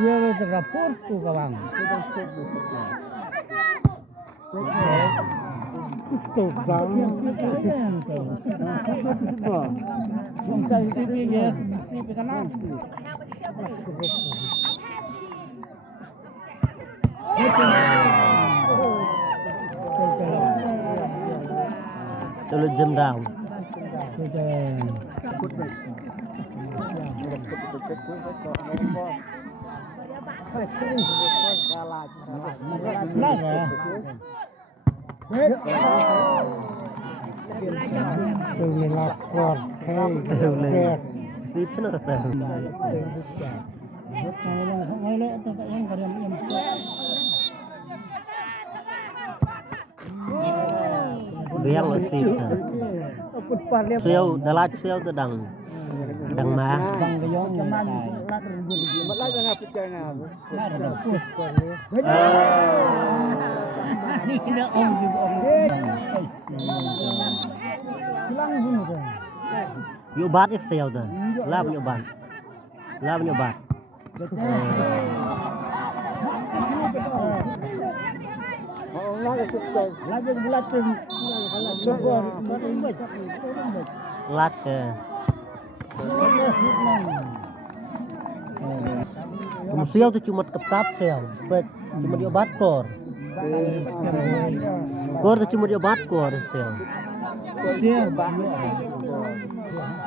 Dia terapor tu kawan. Itu kawan. Sampai sini ya, sini kanan. Cho lên dâm đào. Từ mình lạc quạt hay Đều lên ship nó từ. Biang là ship. Siêu, Đà Lạt siêu từ đằng má. Yo bat if siêu từ. Lá bao nhiêu bát? Lá bao nhiêu bát? Lát kìa. Siêu tu cuma kepap siêu. Cuma dia obat kor. Kor tu cuma dia obat kor siêu.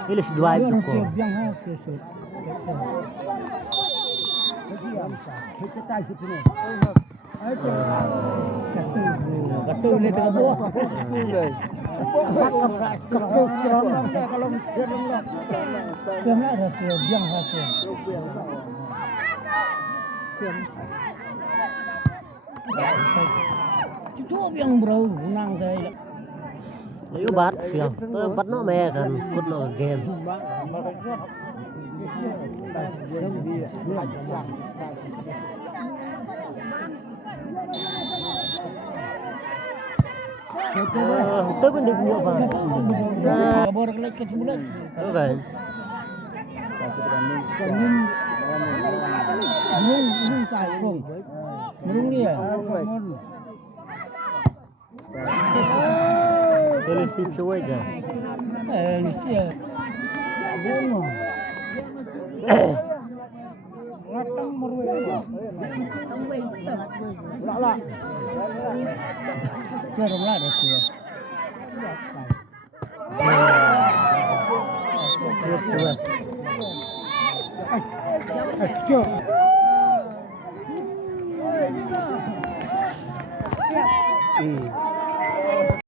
Ini dua itu kor. Betul ni tengah buah. Kalau siapa ada siapa yang hasil. Itu yang bro nang saya. Lấy bát siêu. Tôi bắt nó mè cần cút nó game. Tôi vẫn được nhiều vào. Kabur lagi ke sebulan. Oke. Burung sai burung. Burung dia. Tulis sip suwe aja. Ni sia. Burung. Latang merwe. Lak. Kerong lah dia. Dua.